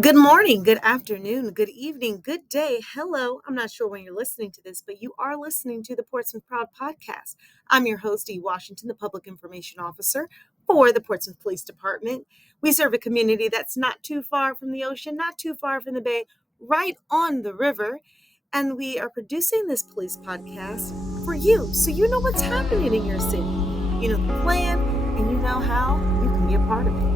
Good morning, good afternoon, good evening, good day. Hello. I'm not sure when you're listening to this, but you are listening to the Portsmouth Proud podcast. I'm your host, E. Washington, the Public Information Officer for the Portsmouth Police Department. We serve a community that's not too far from the ocean, not too far from the bay, right on the river. And we are producing this police podcast for you, so you know what's happening in your city. You know the plan, and you know how you can be a part of it.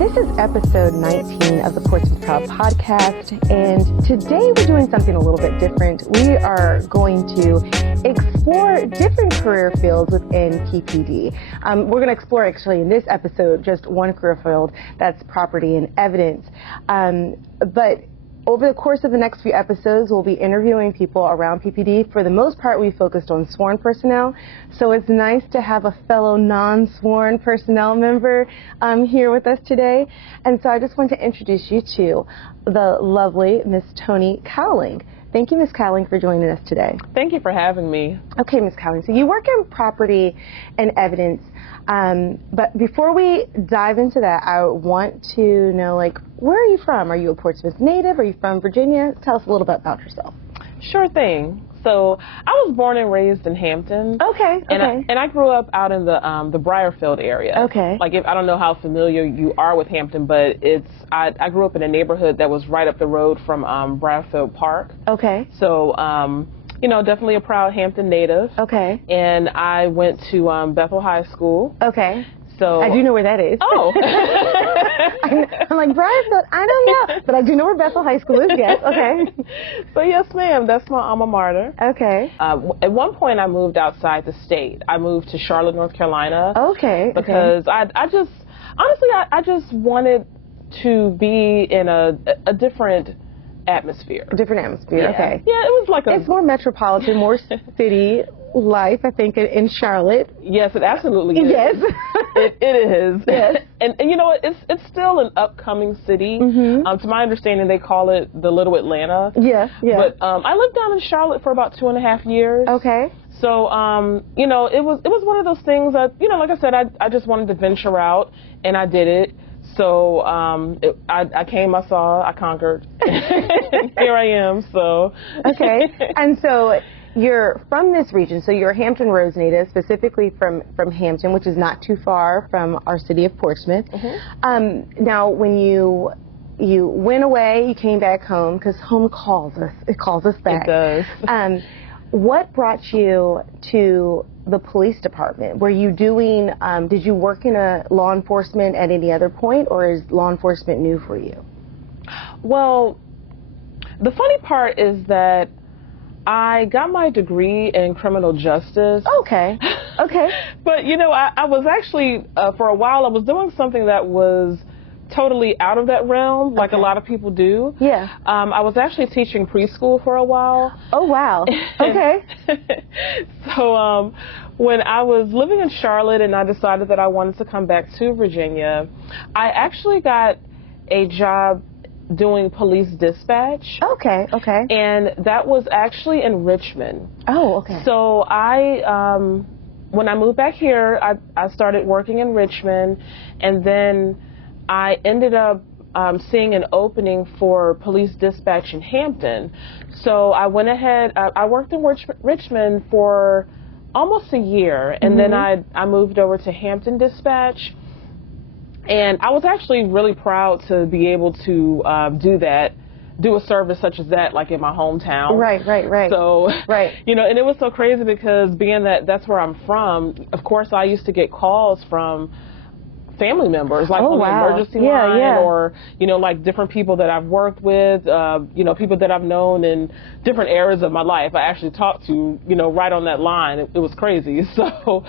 This is episode 19 of the Portsmouth Proud podcast, and today we're doing something a little bit different. We are going to explore different career fields within PPD. We're going to explore, actually, in this episode, just one career field, that's property and evidence. But over the course of the next few episodes, we'll be interviewing people around PPD. For the most part, we focused on sworn personnel, so it's nice to have a fellow non-sworn personnel member here with us today. And so I just want to introduce you to the lovely Miss Toni Cowling. Thank you, Ms. Cowling, for joining us today. Thank you for having me. Okay, Ms. Cowling, so you work in property and evidence, but before we dive into that, I want to know, where are you from? Are you a Portsmouth native? Are you from Virginia? Tell us a little bit about yourself. Sure thing. So I was born and raised in Hampton. Okay. And I grew up out in the Briarfield area. Okay. I don't know how familiar you are with Hampton, but I grew up in a neighborhood that was right up the road from Briarfield Park. Okay. So definitely a proud Hampton native. Okay. And I went to Bethel High School. Okay. So I do know where that is. Oh. I'm like, Briarfield, I don't know. But I do know where Bethel High School is, yes. Okay. So yes, ma'am, that's my alma mater. Okay. At one point, I moved outside the state. I moved to Charlotte, North Carolina. Okay. Because I just wanted to be in a different atmosphere. Different atmosphere, Yeah. okay. Yeah, it was like It's more metropolitan, more city life, I think, in Charlotte. Yes, it absolutely is. Yes. It is. Yes. And you know what? It's still an upcoming city. Mm-hmm. To my understanding, they call it the Little Atlanta. Yeah. But I lived down in Charlotte for about 2.5 years. Okay. So, it was one of those things that, like I said, I just wanted to venture out, and I did it. So I came, I saw, I conquered. Here I am. So. Okay. And so you're from this region, so you're a Hampton Roads native, specifically from Hampton, which is not too far from our city of Portsmouth. Mm-hmm. Now, when you went away, you came back home, because home calls us. It calls us back. It does. What brought you to the police department? Were you doing, did you work in a law enforcement at any other point, or is law enforcement new for you? Well, the funny part is that I got my degree in criminal justice. Okay. Okay. But, I was actually, for a while, I was doing something that was totally out of that realm, like a lot of people do. Yeah. I was actually teaching preschool for a while. Oh, wow. Okay. So when I was living in Charlotte and I decided that I wanted to come back to Virginia, I actually got a job doing police dispatch. Okay. Okay. And that was actually in Richmond. Oh, okay. So when I moved back here, I started working in Richmond, and then I ended up seeing an opening for police dispatch in Hampton. So I went ahead, I worked in Richmond for almost a year, and then I moved over to Hampton Dispatch. And I was actually really proud to be able to do a service such as that, like in my hometown. Right. So, right. And it was so crazy because being that that's where I'm from, of course I used to get calls from family members, like on the emergency line, or, like different people that I've worked with, people that I've known in different eras of my life. I actually talked to, right on that line. It was crazy. So,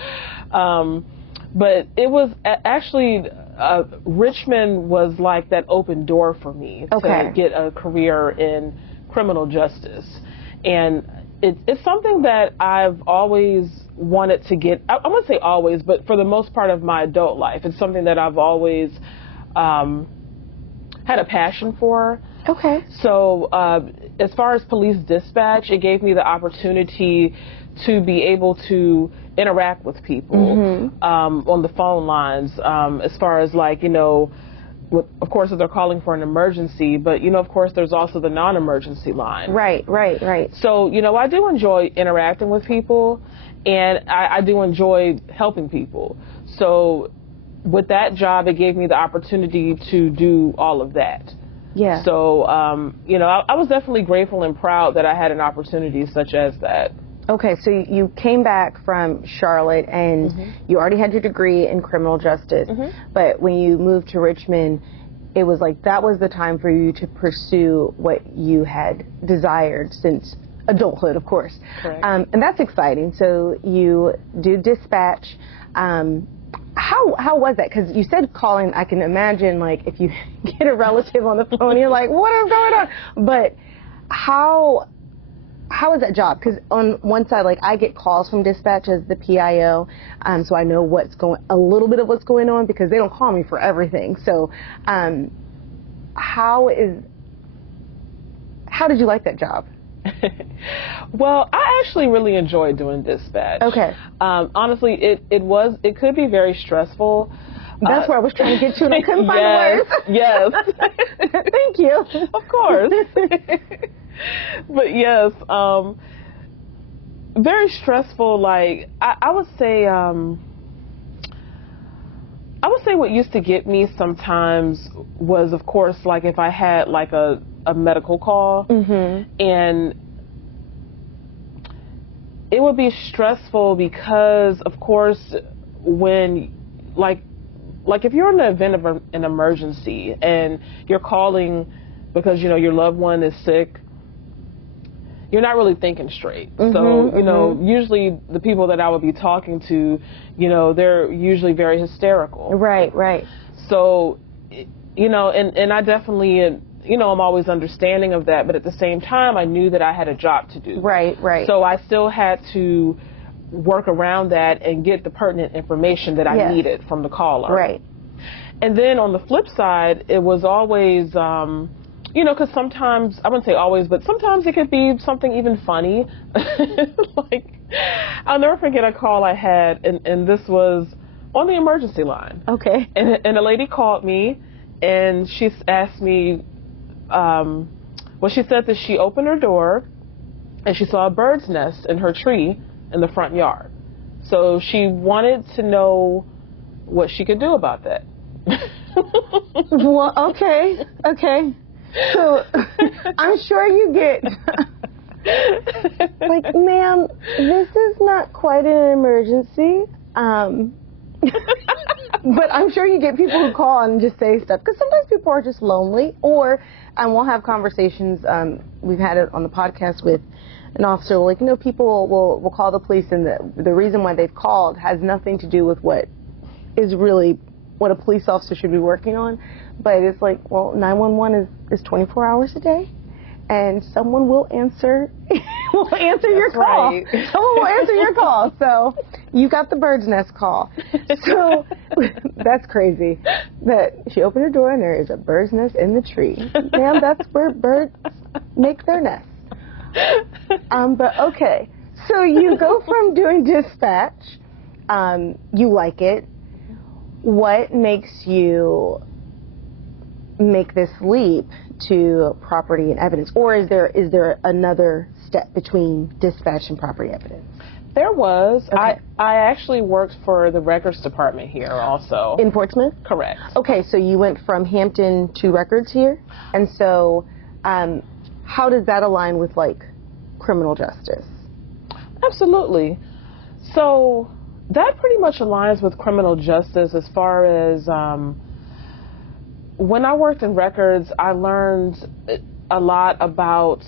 but it was actually, Richmond was like that open door for me to get a career in criminal justice. And it's something that I've always wanted to get. I wouldn't say always, but for the most part of my adult life, it's something that I've always had a passion for. Okay. So as far as police dispatch, it gave me the opportunity to be able to interact with people on the phone lines, as far as like, of course, if they're calling for an emergency, but, of course, there's also the non-emergency line. Right. So, I do enjoy interacting with people, and I do enjoy helping people. So with that job, it gave me the opportunity to do all of that. Yeah. So, I was definitely grateful and proud that I had an opportunity such as that. Okay, so you came back from Charlotte, and you already had your degree in criminal justice, but when you moved to Richmond, it was like that was the time for you to pursue what you had desired since adulthood, of course. Correct. And that's exciting. So you do dispatch. How was that? Because you said calling, I can imagine, like, if you get a relative on the phone, you're like, what is going on? But how is that job? Because on one side, like, I get calls from dispatch as the PIO, so I know a little bit of what's going on, because they don't call me for everything. So how did you like that job? Well, I actually really enjoyed doing dispatch. Okay. Honestly, it could be very stressful. That's where I was trying to get to, and I couldn't find the words. Yes. Thank you. Of course. But yes, very stressful. Like I would say what used to get me sometimes was, of course, like if I had like a medical call, and it would be stressful because, of course, when like if you're in the event of an emergency and you're calling because your loved one is sick, you're not really thinking straight. So, usually the people that I would be talking to, they're usually very hysterical. Right. So, and I definitely, I'm always understanding of that, but at the same time, I knew that I had a job to do. Right. So I still had to work around that and get the pertinent information that I needed from the caller. Right. And then on the flip side, it was always, because sometimes, I wouldn't say always, but sometimes it could be something even funny. Like, I'll never forget a call I had, and this was on the emergency line. Okay. And a lady called me, and she asked me, she said that she opened her door, and she saw a bird's nest in her tree in the front yard. So she wanted to know what she could do about that. Well, okay. So I'm sure you get like, ma'am, this is not quite an emergency. But I'm sure you get people who call and just say stuff, because sometimes people are just lonely, or we'll have conversations. We've had it on the podcast with an officer, like, people will call the police, and the reason why they've called has nothing to do with what is really what a police officer should be working on. But it's like, well, 911 is 24 hours a day, and someone will answer your call. Right. Someone will answer your call. So you got the bird's nest call. So that's crazy that she opened her door and there is a bird's nest in the tree. Ma'am, that's where birds make their nest. But okay, so you go from doing dispatch, you like it. What makes you make this leap to property and evidence, or is there another step between dispatch and property evidence? There was. Okay. I actually worked for the records department here also. In Portsmouth? Correct. Okay, so you went from Hampton to records here, and so how does that align with like criminal justice? Absolutely. So that pretty much aligns with criminal justice as far as when I worked in records, I learned a lot about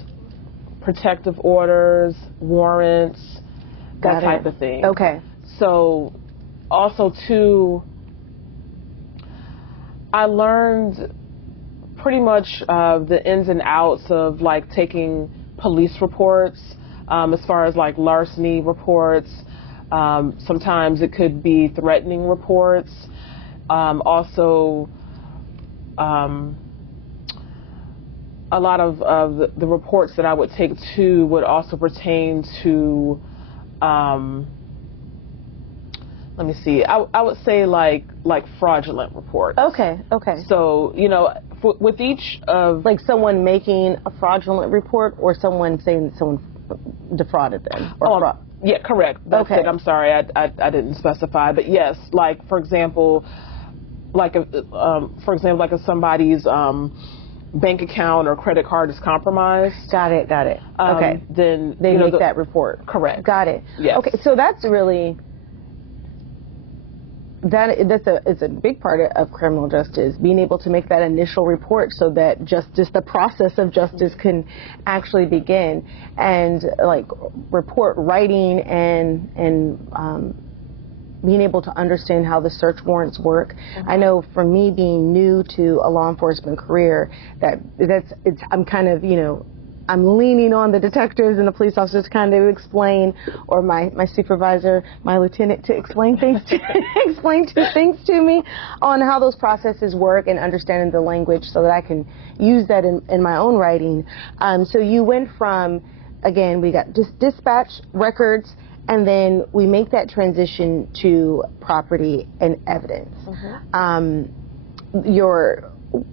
protective orders, warrants, that type of thing. Okay. So also too, I learned pretty much the ins and outs of like taking police reports, as far as like larceny reports. Sometimes it could be threatening reports. Also, a lot of the reports that I would take too would also pertain to let me see. I would say like fraudulent reports. Okay. So, with each of... Like someone making a fraudulent report or someone saying that someone defrauded them? Yeah, correct. That's it. I'm sorry, I didn't specify. But yes, like, for example, if somebody's bank account or credit card is compromised. Got it. Okay. Then they make that report. Correct. Got it. Yes. Okay, so that's really... It's a big part of criminal justice, being able to make that initial report so that the process of justice can actually begin, and like report writing and being able to understand how the search warrants work. Mm-hmm. I know for me, being new to a law enforcement career, I'm kind of, I'm leaning on the detectives and the police officers to kind of explain, or my supervisor, my lieutenant, to explain things to me on how those processes work and understanding the language so that I can use that in my own writing. So you went from, again, we got dispatch records, and then we make that transition to property and evidence. Mm-hmm.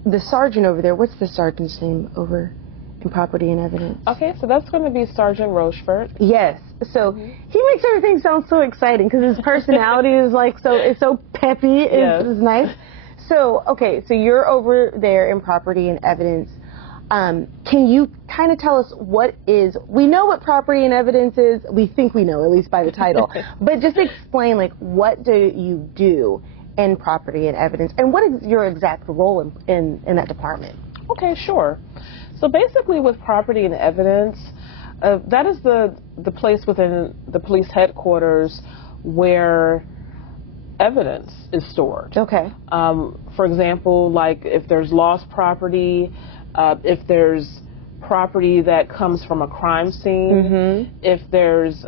The sergeant over there, what's the sergeant's name over in property and evidence? Okay, so that's going to be Sergeant Rochefort. Yes. So he makes everything sound so exciting because his personality is it's so peppy. It's nice. So, okay, so you're over there in property and evidence. Can you kind of tell us we know what property and evidence is, we think we know, at least by the title, but just explain, what do you do in property and evidence, and what is your exact role in that department? Okay, sure. So basically with property and evidence, that is the place within the police headquarters where evidence is stored. Okay. For example, like if there's lost property, if there's property that comes from a crime scene, if there's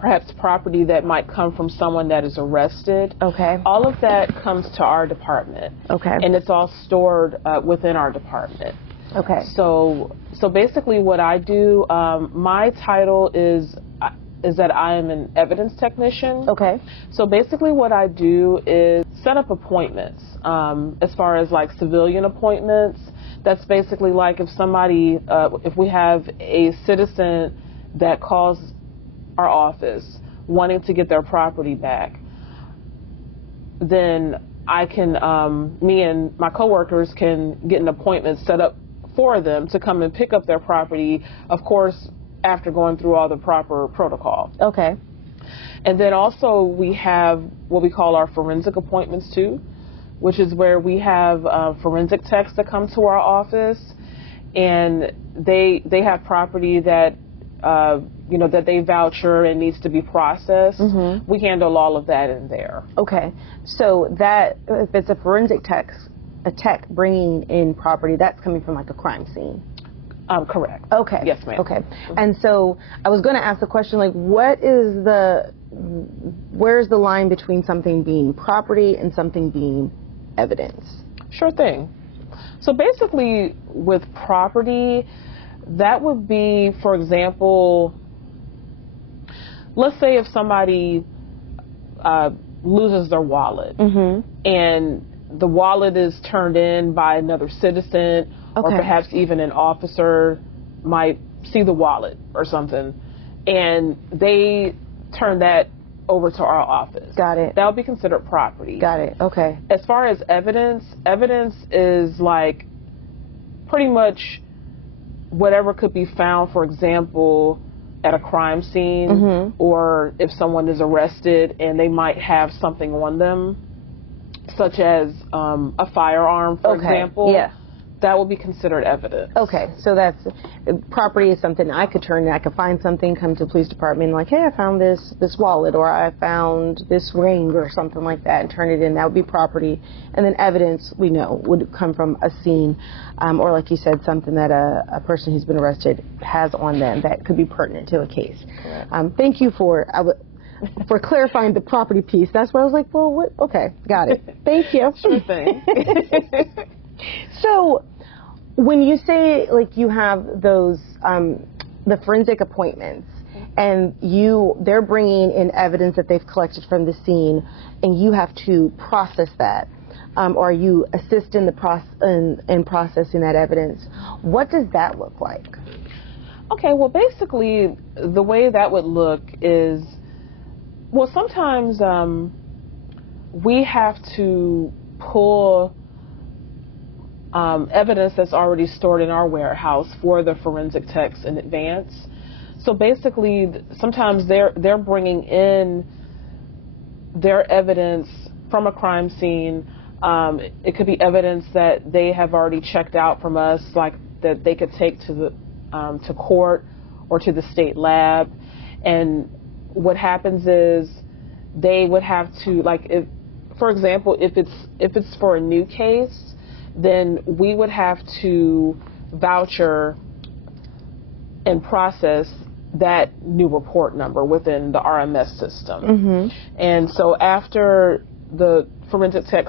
perhaps property that might come from someone that is arrested. Okay. All of that comes to our department. Okay. And it's all stored within our department. Okay. So basically what I do, my title is that I am an evidence technician. Okay. So basically what I do is set up appointments, as far as like civilian appointments. That's basically like if we have a citizen that calls our office wanting to get their property back, then I can, me and my coworkers can get an appointment set up for them to come and pick up their property, of course, after going through all the proper protocol. Okay. And then also we have what we call our forensic appointments too, which is where we have forensic techs that come to our office, and they have property that that they voucher and needs to be processed. Mm-hmm. We handle all of that in there. Okay. So that if it's a forensic a tech bringing in property, that's coming from like a crime scene. Correct. Okay. Yes, ma'am. Okay. And so I was going to ask the question, where's the line between something being property and something being evidence? Sure thing. So basically with property, that would be, for example, let's say if somebody loses their wallet, and the wallet is turned in by another citizen, or perhaps even an officer might see the wallet or something, and they turn that over to our office. Got it. That would be considered property. Got it. Okay. As far as evidence is like pretty much whatever could be found, for example, at a crime scene, or if someone is arrested and they might have something on them, such as a firearm, for example. Yeah. That will be considered evidence. Okay, so that's property is something I could find something, come to the police department, like, hey, I found this wallet, or I found this ring, or something like that, and turn it in. That would be property. And then evidence, we know, would come from a scene, or like you said, something that a person who's been arrested has on them that could be pertinent to a case. Thank you for clarifying the property piece. That's where I was like, well, what? Okay, got it. Thank you. Sure thing. So, when you say, like, you have those, the forensic appointments, and they're bringing in evidence that they've collected from the scene, and you have to process that, or you assist in in processing that evidence. What does that look like? Okay, well, basically, the way that would look is, well, sometimes we have to pull evidence that's already stored in our warehouse for the forensic techs in advance. So basically, sometimes they're bringing in their evidence from a crime scene. It could be evidence that they have already checked out from us, like that they could take to court or to the state lab. And what happens is they would have to, like, if, for example, if it's for a new case, then we would have to voucher and process that new report number within the RMS system. Mm-hmm. And so after the forensic tech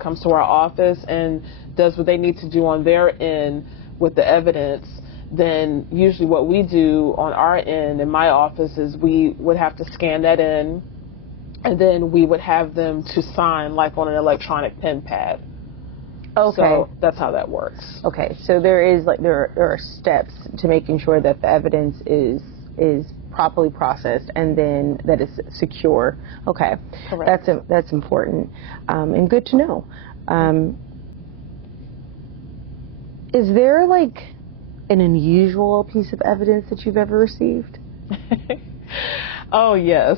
comes to our office and does what they need to do on their end with the evidence, then usually what we do on our end in my office is we would have to scan that in, and then we would have them to sign, like on an electronic pen pad. Okay. So that's how that works. Okay, so there are steps to making sure that the evidence is properly processed and then that it's secure. Okay, correct. That's important and good to know. Is there like an unusual piece of evidence that you've ever received? Oh yes.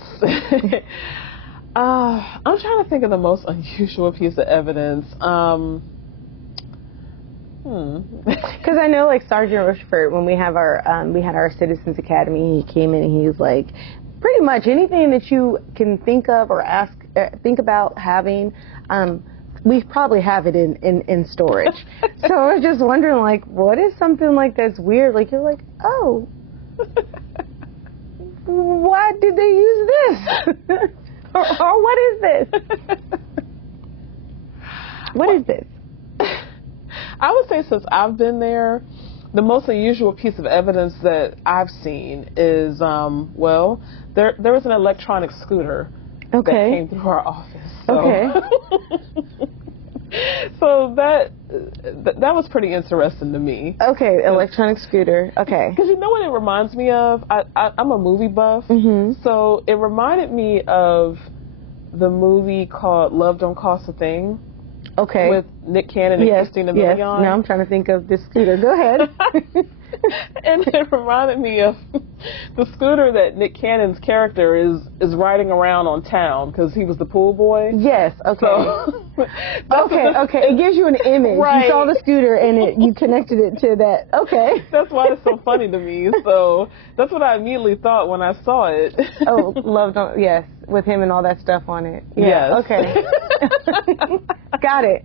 I'm trying to think of the most unusual piece of evidence. Because I know, like, Sergeant Rochefort, when we had our Citizens Academy, he came in and he was like, pretty much anything that you can think of or think about having, we probably have it in storage. So I was just wondering, like, what is something like that's weird? Like, you're like, oh, why did they use this? or what is this? What is this? I would say since I've been there, the most unusual piece of evidence that I've seen is, well, there was an electronic scooter that came through our office. So. Okay. So that was pretty interesting to me. Okay, electronic scooter. Okay. Because you know what it reminds me of? I'm a movie buff, so it reminded me of the movie called Love Don't Cost a Thing. Okay. With Nick Cannon and Christina Milian. Now I'm trying to think of this scooter. Go ahead. And it reminded me of the scooter that Nick Cannon's character is riding around on town because he was the pool boy. Yes. Okay. So, okay. It gives you an image. Right. You saw the scooter and you connected it to that. Okay. That's why it's so funny to me. So that's what I immediately thought when I saw it. Oh, yes, with him and all that stuff on it. Yeah. Yes. Okay. Got it.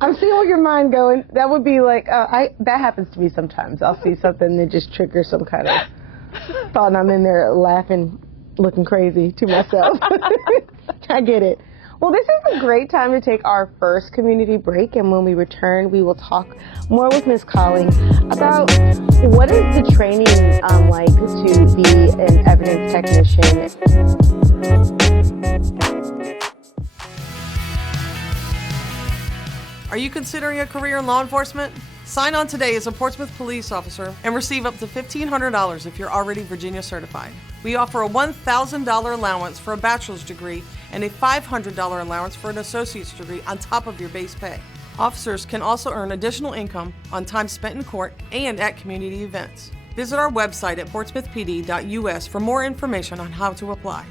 I'm seeing where your mind going. That would be like, that happens to me sometimes. I'll see something that just triggers some kind of thought, and I'm in there laughing, looking crazy to myself. I get it. Well, this is a great time to take our first community break, and when we return, we will talk more with Ms. Cowling about what is the training like to be an evidence technician. Are you considering a career in law enforcement? Sign on today as a Portsmouth police officer and receive up to $1,500 if you're already Virginia certified. We offer a $1,000 allowance for a bachelor's degree and a $500 allowance for an associate's degree on top of your base pay. Officers can also earn additional income on time spent in court and at community events. Visit our website at portsmouthpd.us for more information on how to apply.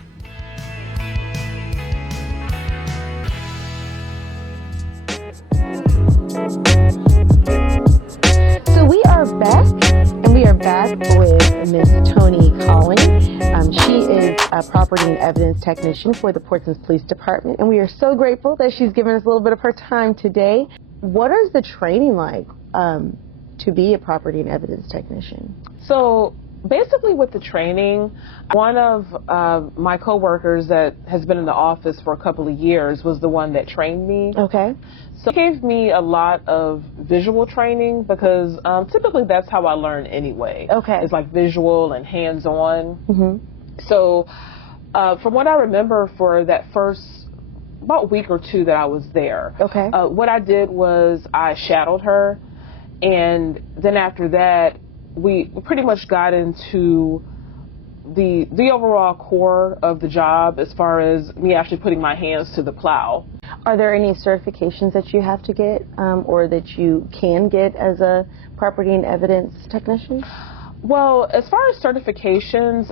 So we are back, and we are back with Ms. Toni Cowling. She is a property and evidence technician for the Portsmouth Police Department, and we are so grateful that she's given us a little bit of her time today. What is the training like to be a property and evidence technician? So Basically, with the training, one of my coworkers that has been in the office for a couple of years was the one that trained me. Okay. So it gave me a lot of visual training because typically that's how I learn anyway. Okay. It's like visual and hands-on. Mm-hmm. So from what I remember for that first about week or two that I was there, okay, what I did was I shadowed her, and then after that, we pretty much got into the overall core of the job as far as me actually putting my hands to the plow. Are there any certifications that you have to get or that you can get as a property and evidence technician? Well, as far as certifications,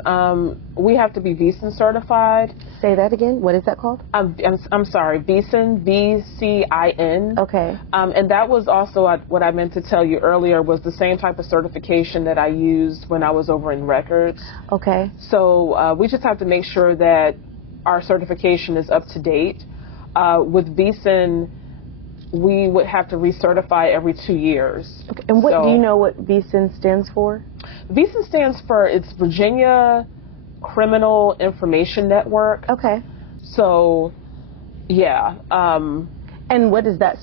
we have to be VECIN certified. Say that again. What is that called? I'm sorry, VECIN, VCIN. Okay. And that was also what I meant to tell you earlier was the same type of certification that I used when I was over in records. Okay. So we just have to make sure that our certification is up to date. With VECIN, we would have to recertify every 2 years. Okay. And what do you know what VECIN stands for? VECIN stands for it's Virginia Criminal Information Network. Okay. So, yeah. And what is that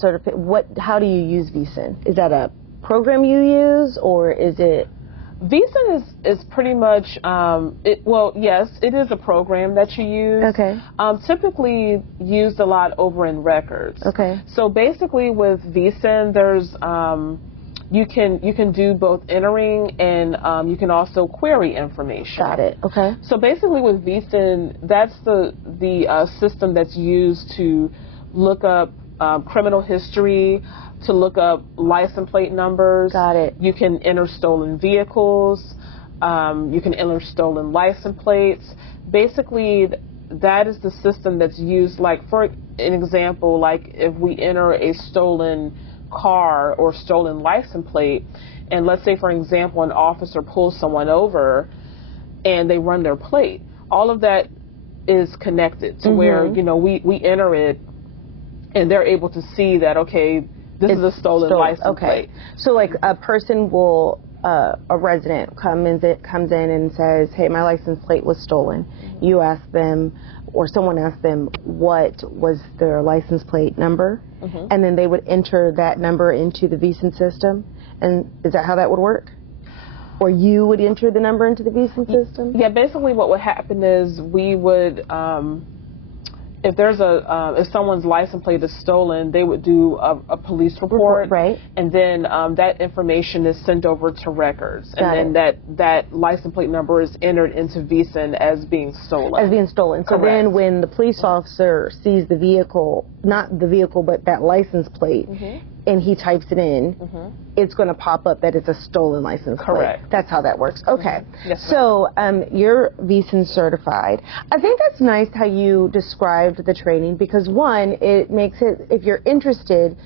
how do you use VECIN? Is that a program you use, or is it? VECIN is pretty much, yes, it is a program that you use. Okay. Typically used a lot over in records. Okay. So basically with VECIN, there's, you can do both entering and you can also query information. Got it. Okay. So basically with VECIN, that's the system that's used to look up criminal history, to look up license plate numbers. Got it. You can enter stolen vehicles. You can enter stolen license plates. Basically, that is the system that's used, like, for an example, like if we enter a stolen car or stolen license plate, and let's say, for example, an officer pulls someone over and they run their plate, all of that is connected to where, we enter it and they're able to see that, okay, this is a stolen license plate. So like a person will, a resident comes in and says, hey, my license plate was stolen. You ask them, or someone asks them, what was their license plate number? And then they would enter that number into the VECIN system. And is that how that would work? Or you would enter the number into the VECIN system? Yeah, basically what would happen is we would, if there's if someone's license plate is stolen, they would do a police report, right? And then that information is sent over to records, and then that license plate number is entered into VECIN as being stolen. As being stolen. So then, when the police officer sees the vehicle, not the vehicle, but that license plate, and he types it in, it's going to pop up that it's a stolen license plate. Correct. That's how that works. Okay. Yes, so you're VECIN certified. I think that's nice how you described the training, because one, it makes it, if you're interested,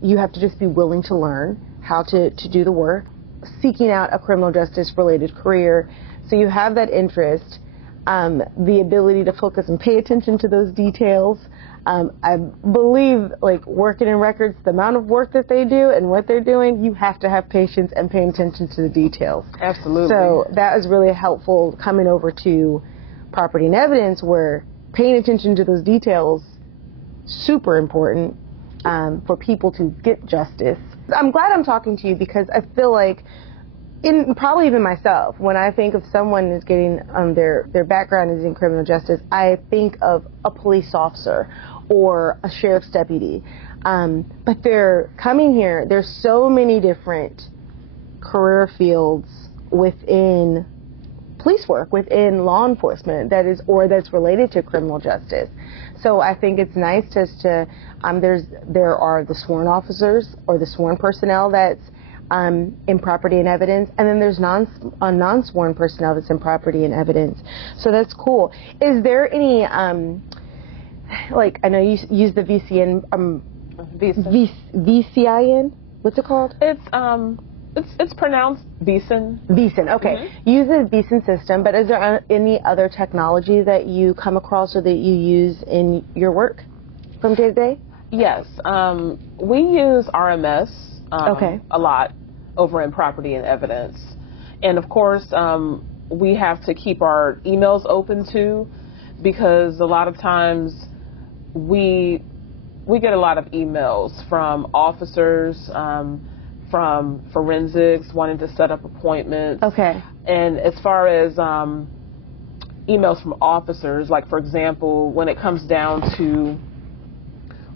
you have to just be willing to learn how to do the work, seeking out a criminal justice related career. So you have that interest, the ability to focus and pay attention to those details. I believe, like, working in records, the amount of work that they do and what they're doing, you have to have patience and pay attention to the details. Absolutely. So that is really helpful coming over to property and evidence, where paying attention to those details, super important for people to get justice. I'm glad I'm talking to you, because I feel like, probably even myself, when I think of someone is getting their background is in criminal justice, I think of a police officer or a sheriff's deputy. But they're coming here. There's so many different career fields within police work, within law enforcement, that's related to criminal justice. So I think it's nice just to there are the sworn officers or the sworn personnel that's in property and evidence, and then there's non-sworn personnel that's in property and evidence. So that's cool. Is there any, like, I know you use the VCN, VCIN? What's it called? It's pronounced VECIN. VECIN, okay. Use the VECIN system, but is there any other technology that you come across or that you use in your work from day to day? Yes. We use RMS a lot over in property and evidence. And of course, we have to keep our emails open too, because a lot of times we get a lot of emails from officers, from forensics wanting to set up appointments. Okay. And as far as emails from officers, like for example, when it comes down to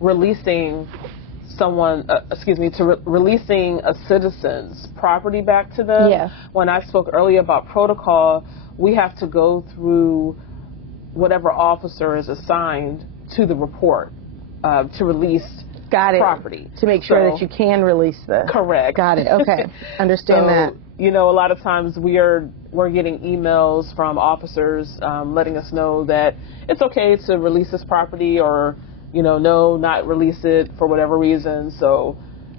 releasing releasing a citizen's property back to them. Yeah. When I spoke earlier about protocol, we have to go through whatever officer is assigned to the report to release property. To make sure that you can release the... Correct. Got it. Okay. Understand that. You know, a lot of times we're getting emails from officers letting us know that it's okay to release this property, or, you know, no, not release it for whatever reason. So,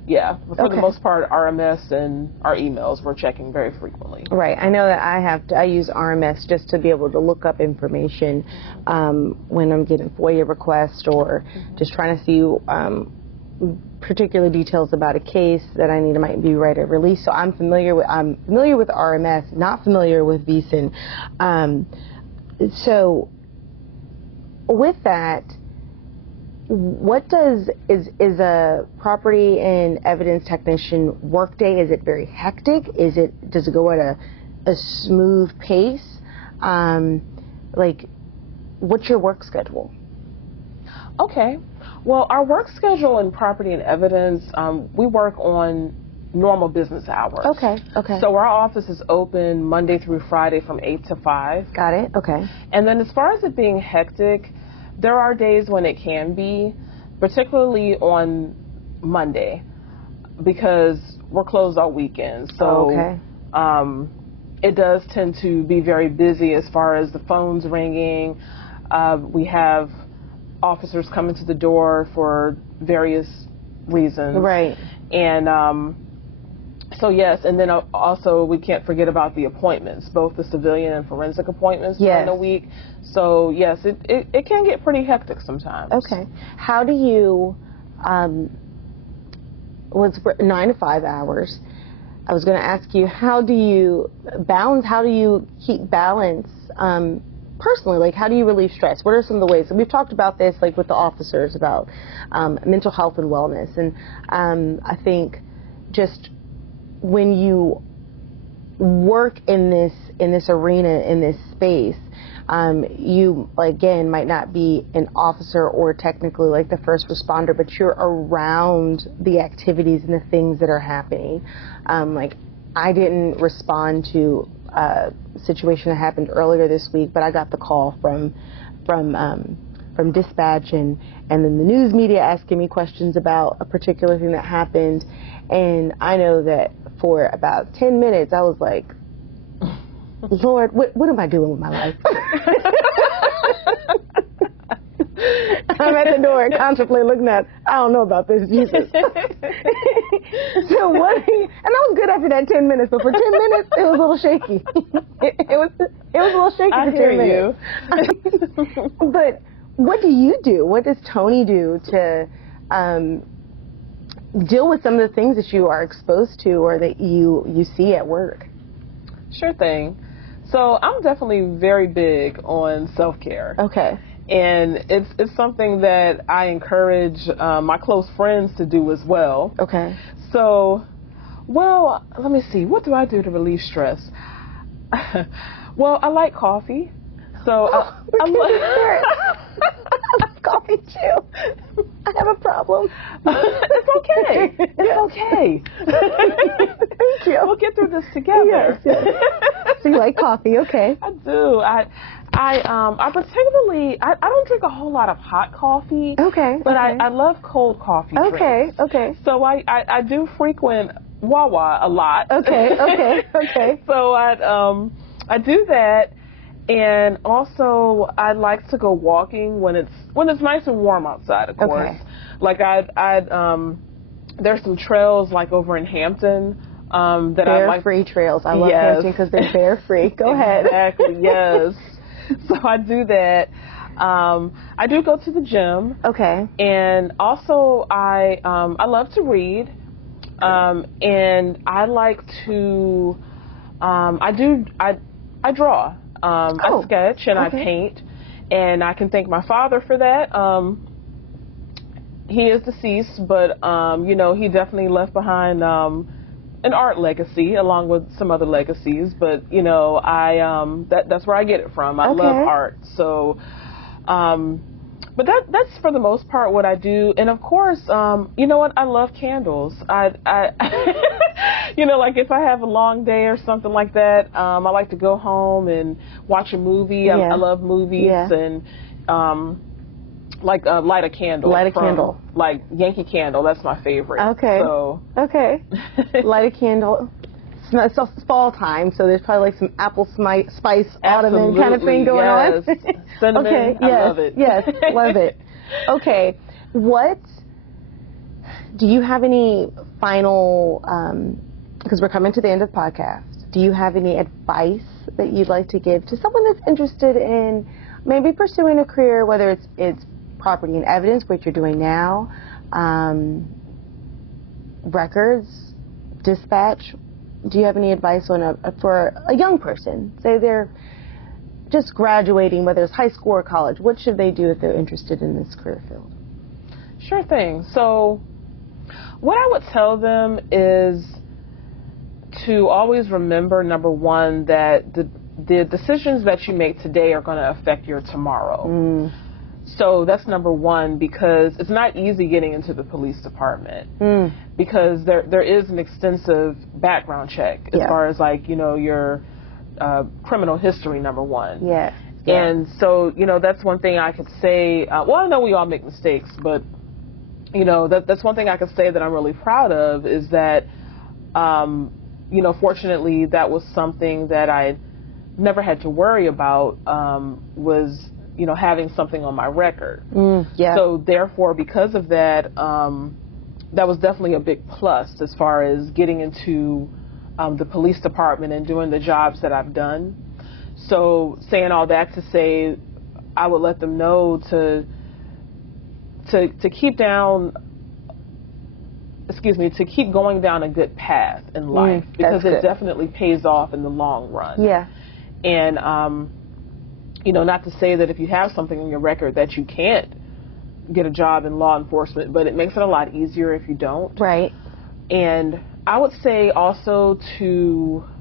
yeah, for the most part, RMS and our emails we're checking very frequently. Right. I know that I use RMS just to be able to look up information when I'm getting FOIA requests, or just trying to see particular details about a case that I need might be ready to release. So I'm familiar with RMS, not familiar with VEASAN. So with that, what is a property and evidence technician workday? Is it very hectic? Does it go at a smooth pace? Like, what's your work schedule? Okay. Well, our work schedule in property and evidence, we work on normal business hours. Okay. So our office is open Monday through Friday from 8 to 5. Got it. Okay. And then as far as it being hectic, there are days when it can be, particularly on Monday, because we're closed all weekend. So it does tend to be very busy as far as the phones ringing. We have officers coming to the door for various reasons. Right. And so yes, and then also we can't forget about the appointments, both the civilian and forensic appointments during the week. So yes, it can get pretty hectic sometimes. Okay. How do you, what's 9 to 5 hours? I was going to ask you, how do you keep balance personally? Like, how do you relieve stress? What are some of the ways? And we've talked about this, like with the officers, about mental health and wellness. And I think just when you work in this arena, in this space, you, again, might not be an officer or technically like the first responder, but you're around the activities and the things that are happening. Like, I didn't respond to a situation that happened earlier this week, but I got the call from dispatch and then the news media asking me questions about a particular thing that happened. And I know that for about 10 minutes, I was like, Lord, what am I doing with my life? I'm at the door constantly looking at, I don't know about this, Jesus. So and I was good after that 10 minutes, but for 10 minutes, it was a little shaky. It was a little shaky for 10 minutes. But what do you do? What does Toni do to deal with some of the things that you are exposed to or that you see at work? Sure thing. So I'm definitely very big on self-care. Okay. And it's something that I encourage my close friends to do as well. Okay. So, well, let me see. What do I do to relieve stress? Well, I like coffee. So I love coffee too. I have a problem. It's okay. It's okay. Thank you. We'll get through this together. Yes. So you like coffee, okay? I do. I particularly I don't drink a whole lot of hot coffee. Okay. But okay. I love cold coffee. Okay. Drinks. Okay. So I do frequent Wawa a lot. Okay. Okay. Okay. So I do that. And also, I like to go walking when it's nice and warm outside, of course. Okay. Like there's some trails like over in Hampton that I like. Bear-free trails. I love Hampton because they're bear-free. Go ahead. Exactly. Yes. So I do that. I do go to the gym. Okay. And also, I love to read, and I like to I draw. I sketch and I paint, and I can thank my father for that. He is deceased, but he definitely left behind an art legacy along with some other legacies. But that's where I get it from. I love art, so. But that's for the most part what I do. And of course, you know what? I love candles. I like if I have a long day or something like that, I like to go home and watch a movie. Yeah. I love movies and light a candle. Light a candle. Like Yankee Candle. That's my favorite. Okay. So. Okay. Light a candle. It's fall time, so there's probably like some apple spice ottoman kind of thing going on. Cinnamon, okay, I love it. Yes, love it. Okay, do you have any final, because we're coming to the end of the podcast, do you have any advice that you'd like to give to someone that's interested in maybe pursuing a career, whether it's property and evidence, which you're doing now, records, dispatch? Do you have any advice for a young person? Say they're just graduating, whether it's high school or college. What should they do if they're interested in this career field? Sure thing. So what I would tell them is to always remember, number one, that the decisions that you make today are going to affect your tomorrow. So that's number one, because it's not easy getting into the police department because there is an extensive background check as far as your criminal history, number one. Yeah. And so, that's one thing I could say. Well, I know we all make mistakes, but, that's one thing I could say that I'm really proud of is that, fortunately, that was something that I never had to worry about was having something on my record. So therefore, because of that, that was definitely a big plus as far as getting into the police department and doing the jobs that I've done. So saying all that to say, I would let them know to keep going down a good path in life, because it definitely pays off in the long run. Yeah. And not to say that if you have something on your record that you can't get a job in law enforcement, but it makes it a lot easier if you don't. Right. And I would say also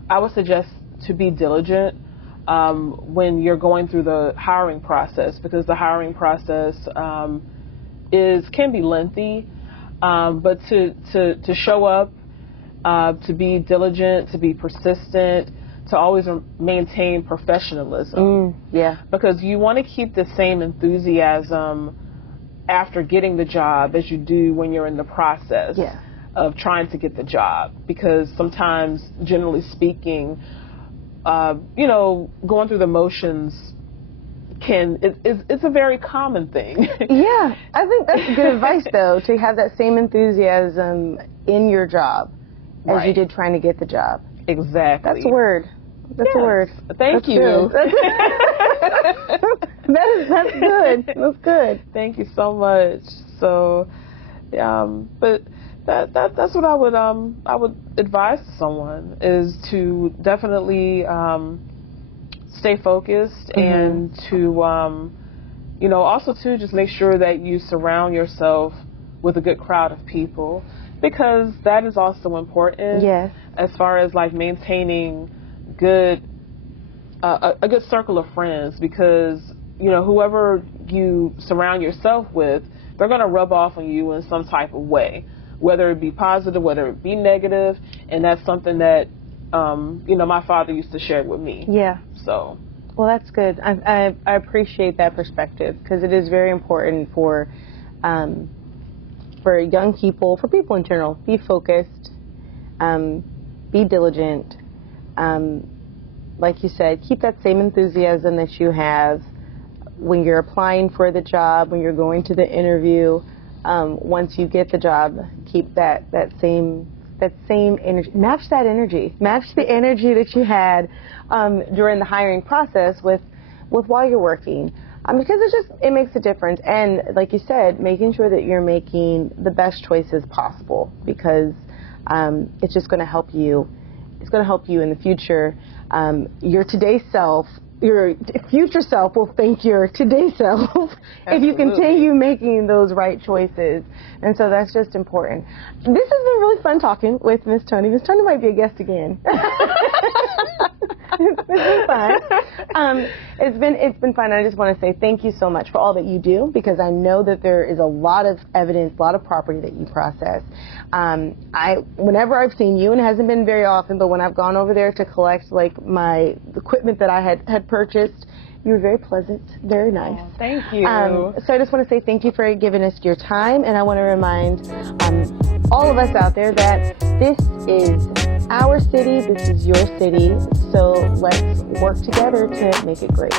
I would suggest to be diligent when you're going through the hiring process, because the hiring process can be lengthy, but to show up, to be diligent, to be persistent, to always maintain professionalism. Because you want to keep the same enthusiasm after getting the job as you do when you're in the process of trying to get the job. Because sometimes, generally speaking, going through the motions it's a very common thing. Yeah, I think that's good advice, though, to have that same enthusiasm in your job as you did trying to get the job. Exactly. That's a word. That's a word. Thank you. That's good. That's good. Thank you so much. So, but that's what I would advise to someone, is to definitely stay focused and to also to just make sure that you surround yourself with a good crowd of people, because that is also important. Yes. As far as maintaining a good circle of friends, because whoever you surround yourself with, they're going to rub off on you in some type of way, whether it be positive, whether it be negative, and that's something that my father used to share with me. Yeah. So. Well, that's good. I appreciate that perspective, because it is very important for young people, for people in general. Be focused, be diligent. Like you said, keep that same enthusiasm that you have when you're applying for the job, when you're going to the interview. Once you get the job, keep that same energy. Match that energy. Match the energy that you had during the hiring process with while you're working, because it makes a difference. And like you said, making sure that you're making the best choices possible, because it's just going to help you it's going to help you in the future. Your today self, your future self will thank your today self if you continue making those right choices. And so that's just important. This has been really fun talking with Miss Toni. Miss Toni might be a guest again. It's been fun. It's been fun. I just want to say thank you so much for all that you do, because I know that there is a lot of evidence, a lot of property that you process. Whenever I've seen you, and it hasn't been very often, but when I've gone over there to collect like my equipment that I had purchased, you were very pleasant, very nice. Oh, thank you. So I just want to say thank you for giving us your time, and I want to remind all of us out there that this is our city, this is your city, so let's work together to make it great.